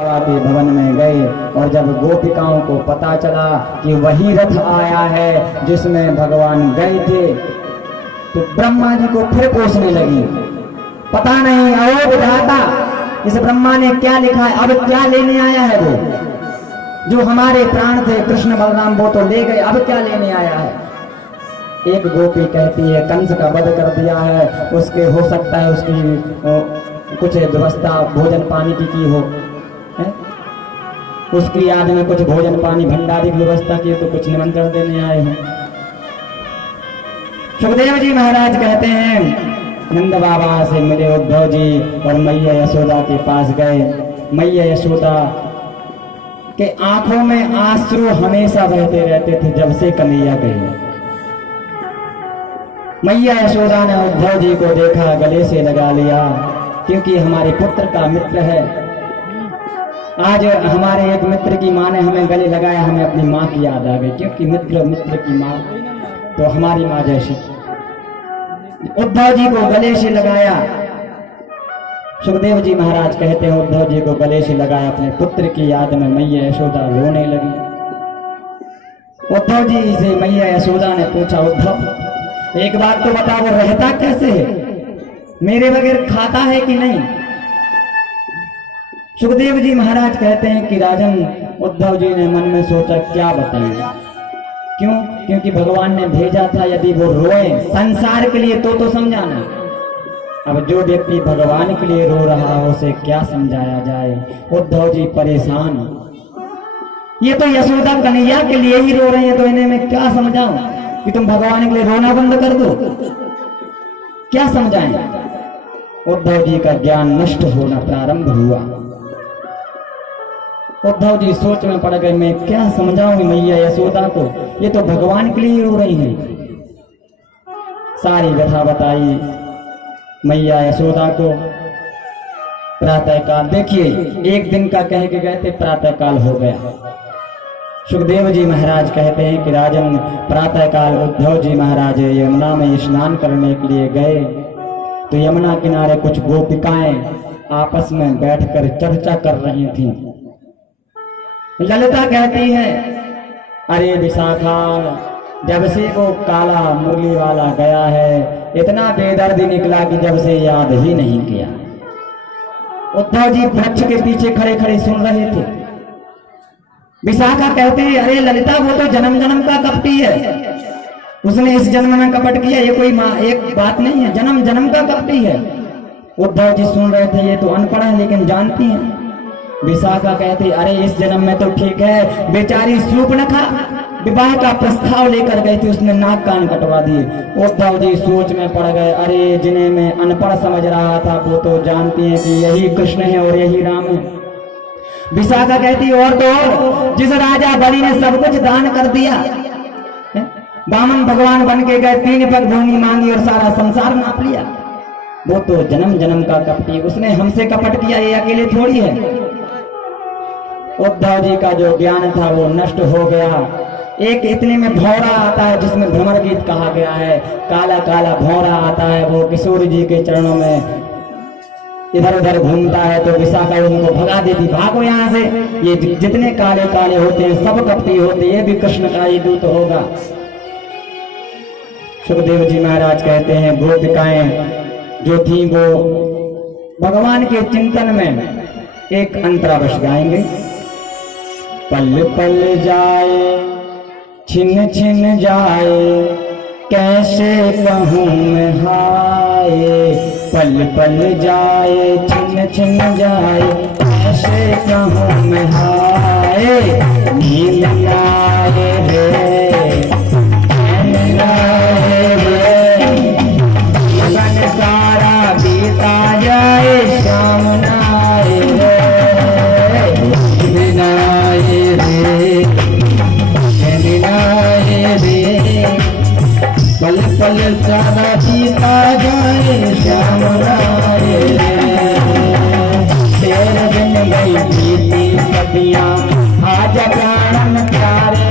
के भवन में गए और जब गोपिकाओं को पता चला कि वही रथ आया है जिसमें भगवान गए थे, तो ब्रह्मा जी को फिर कोसने लगी। पता नहीं आओ विधाता, इस ब्रह्मा ने क्या लिखा है, अब क्या लेने आया है वो जो हमारे प्राण थे कृष्ण बलराम, वो तो ले गए, अब क्या लेने आया है। एक गोपी कहती है कंस का वध कर दिया है, उसके हो सकता है उसकी कुछ व्यवस्था भोजन पानी की हो है? उसकी याद में कुछ भोजन पानी भंडारी की व्यवस्था की, तो कुछ निमंत्रण देने आए हैं। सुखदेव जी महाराज कहते हैं नंद बाबा से मिले उद्धव जी और मैया यशोदा के पास गए। मैया यशोदा के आंखों में आंसू हमेशा बहते रहते थे जब से कन्हैया गए। मैया यशोदा ने उद्धव जी को देखा, गले से लगा लिया, क्योंकि हमारे पुत्र का मित्र है। आज हमारे एक मित्र की माँ ने हमें गले लगाया, हमें अपनी माँ की याद आ गई, क्योंकि मित्र की माँ तो हमारी माँ जैसी। उद्धव जी को गले से लगाया। सुखदेव जी महाराज कहते हैं उद्धव जी को गले से लगाया, अपने पुत्र की याद में मैया यशोदा रोने लगी। उद्धव जी से मैया यशोदा ने पूछा, उद्धव एक बात तो बता, वो रहता कैसे है, मेरे बगैर खाता है कि नहीं। सुखदेव जी महाराज कहते हैं कि राजन, उद्धव जी ने मन में सोचा क्या बताएं, क्यों, क्योंकि भगवान ने भेजा था यदि वो रोए संसार के लिए तो समझाना। अब जो व्यक्ति भगवान के लिए रो रहा हो उसे क्या समझाया जाए। उद्धव जी परेशान, ये तो यशोदा कन्हैया के लिए ही रो रहे हैं, तो इन्हें मैं क्या समझाऊं कि तुम भगवान के लिए रोना बंद कर दो, क्या समझाएं। उद्धव जी का ज्ञान नष्ट होना प्रारंभ हुआ। उद्धव जी सोच में पड़ गए, मैं क्या समझाऊंगी मैया यशोदा को, ये तो भगवान के लिए ही रो रही हैं। सारी व्यथा बताई मैया यशोदा को। प्रातः काल, देखिए एक दिन का कह के गए थे, प्रातः काल हो गया। सुखदेव जी महाराज कहते हैं कि राजन, प्रातः काल उद्धव जी महाराज यमुना में स्नान करने के लिए गए, तो यमुना किनारे कुछ गोपिकाएं आपस में बैठकर चर्चा कर रही थीं। ललिता कहती है, अरे विशाखा, जब से वो काला मुरली वाला गया है इतना बेदर्दी निकला कि जब से याद ही नहीं किया। उद्धव जी वृक्ष के पीछे खड़े खड़े सुन रहे थे। विशाखा कहते हैं, अरे ललिता, वो तो जन्म जन्म का कपटी है, उसने इस जन्म में कपट किया, ये कोई एक बात नहीं है, जन्म जन्म का कपटी है। उद्धव जी सुन रहे थे, ये तो अनपढ़ है लेकिन जानती हैं। विशाखा कहती, अरे इस जन्म में तो ठीक है, बेचारी शूर्पणखा विवाह का प्रस्ताव लेकर गई थी, उसने नाक कान कटवा दिए। उद्धव जी सोच में पड़ गए, अरे जिन्हें मैं अनपढ़ समझ रहा था वो तो जानती हैं कि यही कृष्ण है और यही राम है। विशाखा कहती, और तो और, जिस राजा बलि ने सब कुछ दान कर दिया, वामन भगवान बन के गए, 3 पग भूमि मांगी और सारा संसार नाप लिया, वो तो जन्म जन्म का कपटी, उसने हमसे कपट किया, ये अकेले थोड़ी है। उद्धव जी का जो ज्ञान था वो नष्ट हो गया। एक इतने में भौरा आता है जिसमें भ्रमर गीत कहा गया है, काला काला भौरा आता है, वो किशोर जी के चरणों में इधर उधर घूमता है, तो विशाखा उनको भगा देती, भागो यहाँ से, ये जितने काले काले होते हैं सब कपटी होते, ये भी कृष्ण का ही दूत होगा। सुखदेव जी महाराज कहते हैं गोपिकाएं जो थी वो भगवान के चिंतन में एक अंतरावश गाएंगे। पल पल जाए छिन छिन जाए, कैसे कहूँ मैं हाय, पल पल जाए छिन छिन जाए, कैसे कहूँ मैं हाय। नींद आए रे, नींद आए रे, लगन सारा बीता जाए, शाम आए रे, दिन आए रे, दिन आए रे, पल पल सारा बीता जाए, शाम आए रे। तेरे दिन गई बीती सदियाँ, आज प्राणन प्यारे,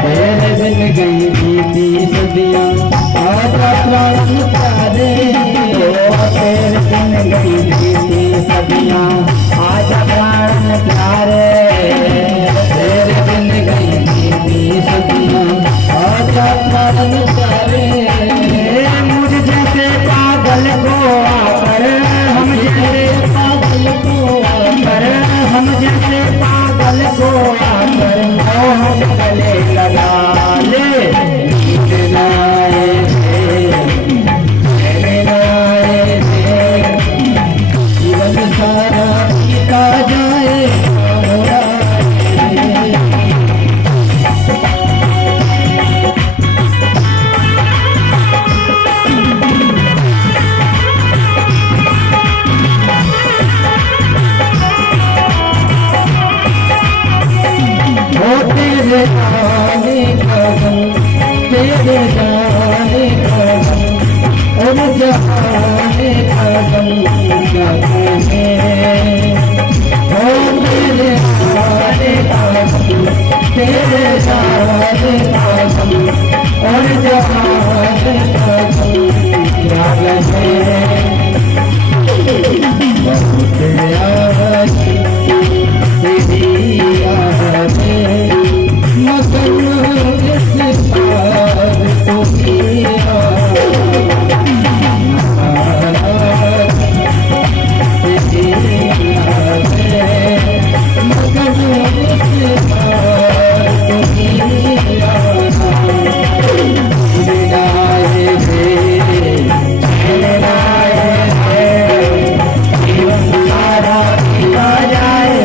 तेरे दिन गई बीती सदियाँ, आज प्राणन प्यारे, तेरे दिन गई बीती सदियाँ, आज प्राण जैसे पागल को आकर मोह गले लगा ले। जीवन सारा बीता जाए तेरे जाने कसम, तेरे जाने कसम, और जाने कसम कहते हैं। ओ तेरे जाने कसम, तेरे जाने कसम, और जाने कसम क्या कहें। बहुत याद तेरी याद मगर इस पार तो किया तेरी याद मगर इस पार तो किया मिलाए जीवन सारा बीता जाए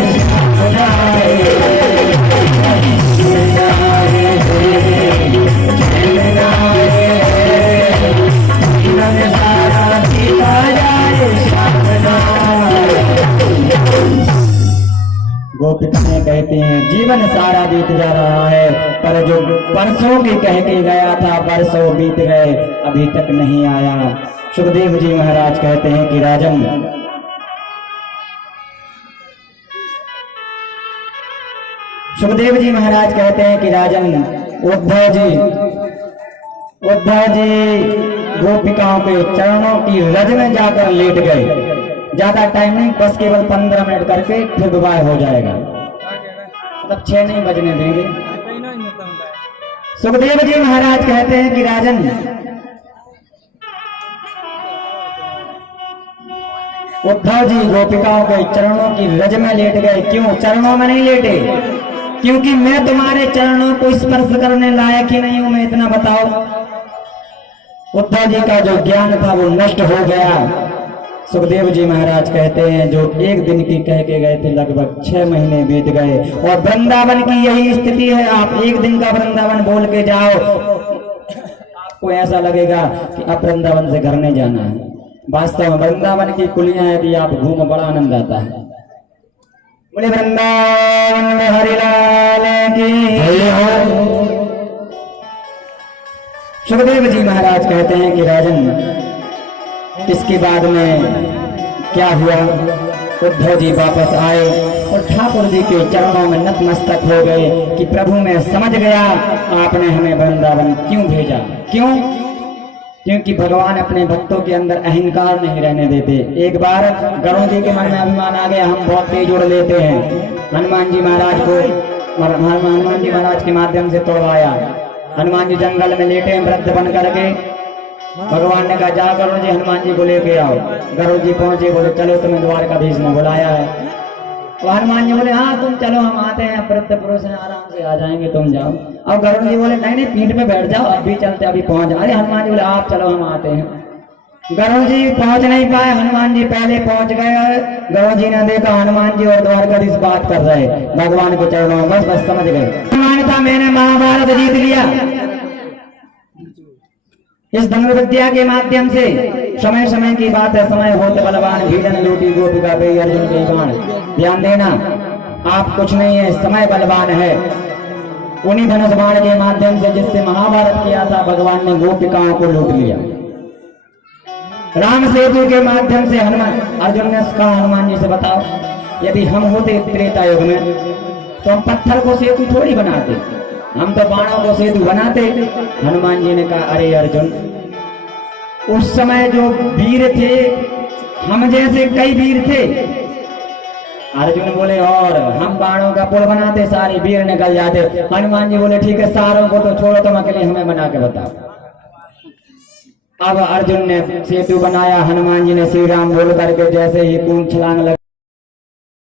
गोपिकाएं कहती हैं जीवन सारा बीत जा रहा है, पर जो परसों की कह के गया था परसों बीत गए अभी तक नहीं आया। सुखदेव जी महाराज कहते हैं कि राजन, सुखदेव जी महाराज कहते हैं कि राजन, उद्धव जी गोपिकाओं के चरणों की रज में जाकर लेट गए। ज्यादा टाइम नहीं, बस केवल 15 मिनट करके फिर विवाह हो जाएगा, मतलब 6 नहीं बजने देंगे। सुखदेव जी महाराज कहते हैं कि राजन, उद्धव जी गोपिकाओं के चरणों की रज में लेट गए। क्यों चरणों में नहीं लेटे? क्योंकि मैं तुम्हारे चरणों को स्पर्श करने लायक ही नहीं हूं, मैं इतना बताओ। उद्धव जी का जो ज्ञान था वो नष्ट हो गया। सुखदेव जी महाराज कहते हैं जो एक दिन की कह के गए थे लगभग 6 महीने बीत गए, और वृंदावन की यही स्थिति है। आप एक दिन का वृंदावन बोल के जाओ, आपको ऐसा लगेगा कि अब वृंदावन से घर नहीं जाना है। वास्तव में वृंदावन की कुलियां यदि आप घूमो बड़ा आनंद आता है। बोले वृंदावन में हरिलाल की जय हो। सुखदेव जी महाराज कहते हैं कि राजन, इसके बाद में क्या हुआ, उद्धव जी वापस आए और ठाकुर जी के चरणों में नतमस्तक हो गए कि प्रभु मैं समझ गया आपने हमें वृंदावन क्यों भेजा। क्यों? क्योंकि भगवान अपने भक्तों के अंदर अहंकार नहीं रहने देते। एक बार गरुड़ जी के मन में अभिमान आ गया, हम बहुत तेज उड़ लेते हैं। हनुमान जी महाराज के माध्यम से तोड़वाया। हनुमान जी जंगल में लेटे वृद्ध बन करके, भगवान ने कहा जा गरुड़ जी हनुमान जी को लेके आओ। गरुड़ जी पहुंचे, बोले चलो तुम्हें द्वारकाधीश ने बुलाया है। तो हनुमान जी बोले हाँ तुम चलो, हम आते हैं, वृद्ध पुरुष हैं आराम से आ जाएंगे, तुम जाओ। अब गरुड़ जी बोले नहीं पीठ पे बैठ जाओ, अभी चलते अभी पहुंच जाओ। अरे हनुमान जी बोले आप चलो हम आते हैं। गरुड़ जी पहुंच नहीं पाए, हनुमान जी पहले पहुंच गए। गरुड़ जी ने देखा हनुमान जी और द्वारकाधीश बात कर रहे भगवान के चरणों में, बस समझ गए था मैंने महाभारत जीत लिया। इस धनुर्विद्या के माध्यम से समय समय की बात है, समय होते बलवान भीड़न लूटी गोपिका पे अर्जुन के बाण। ध्यान देना, आप कुछ नहीं है, समय बलवान है। उन्हीं धनुष बाण के माध्यम से जिससे महाभारत किया था भगवान ने गोपिकाओं को लूट लिया। राम सेतु के माध्यम से हनुमान, अर्जुन ने कहा हनुमान जी से बताओ यदि हम होते त्रेता युग में तो हम पत्थर को सेतु थोड़ी बनाते, हम तो बाणों को सेतु बनाते। हनुमान जी ने कहा अरे अर्जुन, उस समय जो वीर थे हम जैसे कई वीर थे। अर्जुन बोले और हम बाणों का पुल बनाते, सारे वीर निकल जाते। हनुमान जी बोले ठीक है सारों को तो छोड़ो, तुम अकेले हमें बना के बताओ। अब अर्जुन ने सेतु बनाया, हनुमान जी ने श्री राम बोल करके जैसे ही कूद छलांग